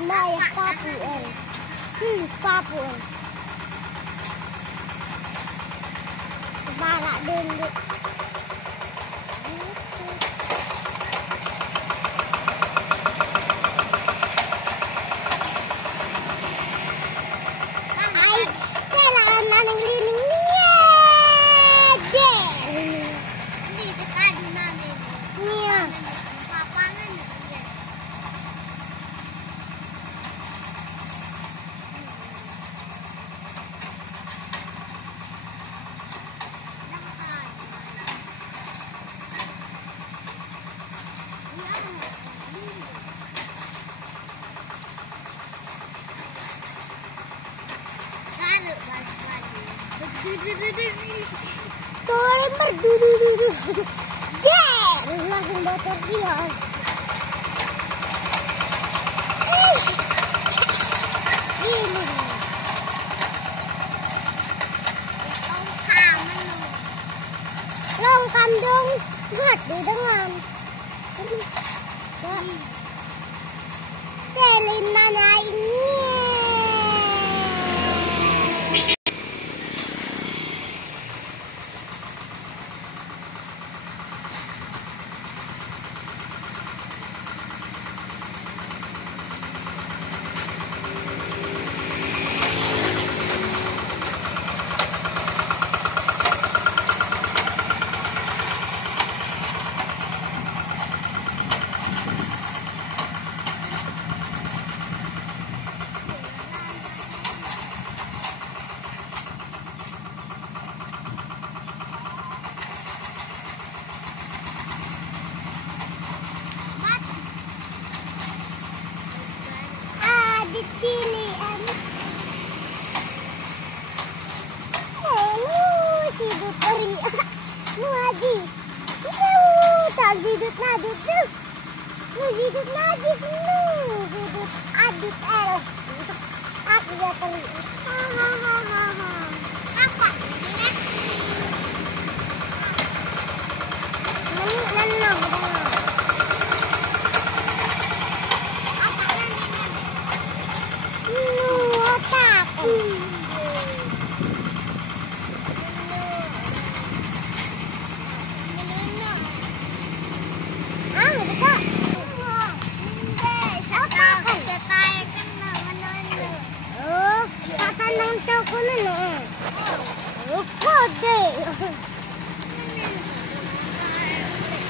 Maya papu papu balak dulu. Tolong berdiri langsung bakar dia. Ini longkam dong, hati dengan telinan ini. Pilihan si Duteri lagi tak hidup lagi tuh hidup lagi hidup adit aku ya teri apa ini nenong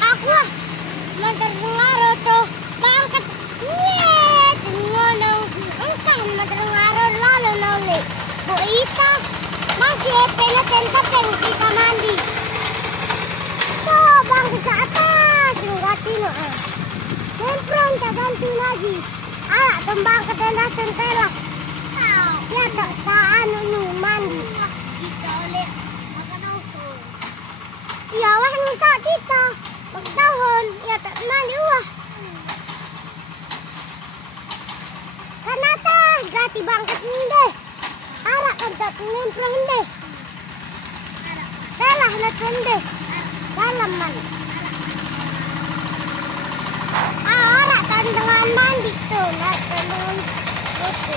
aku mendengar tuh bangkat nyet ngono engkau mendengar lalu lalu bu itu masih penetan tepeng kita mandi so bangkit ke atas enggak tino semprong tak ganti lagi tembang ke tenda tentela ya tak anu mandi iya wah minta kita tahun ya tak mandi wah kanata gati bangkat deh arak kan tak nyemprong deh telah nak deh dalam mandi arak kan dengan mandi tuh nak dengan itu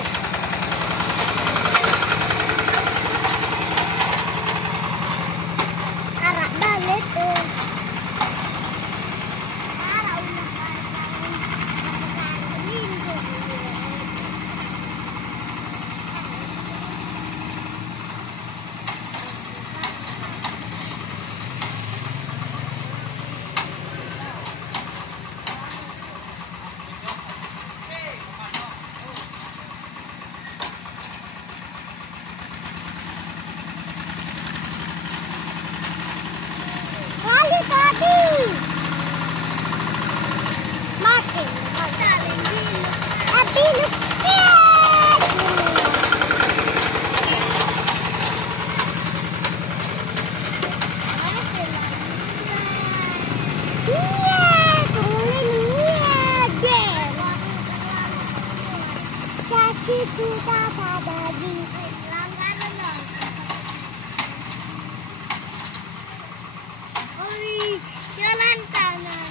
Jalan tanah.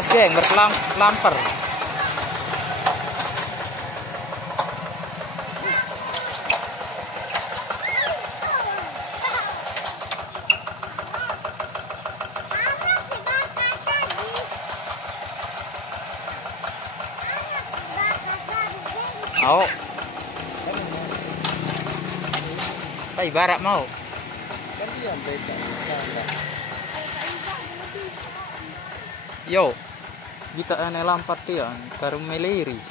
Awas geng, berkelamper. Mau. Apa ibarat mau? Yo, kita ane lampat ya, baru meliris.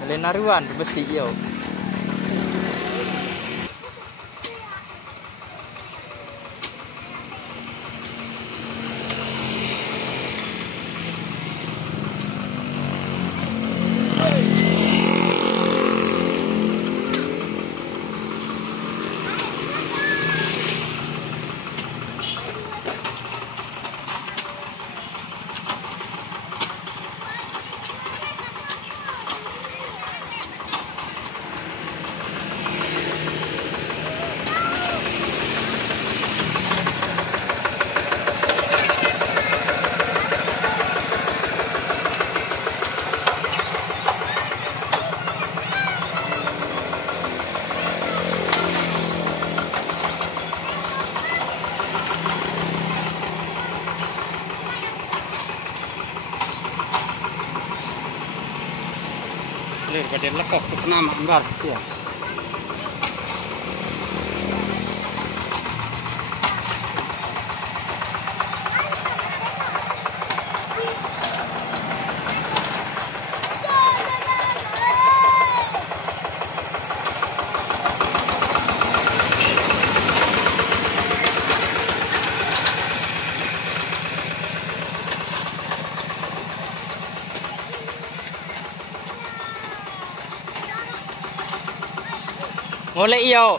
Melenaruan besi yo. Pada lekok ke penamaan bar ya. Ngolek yo.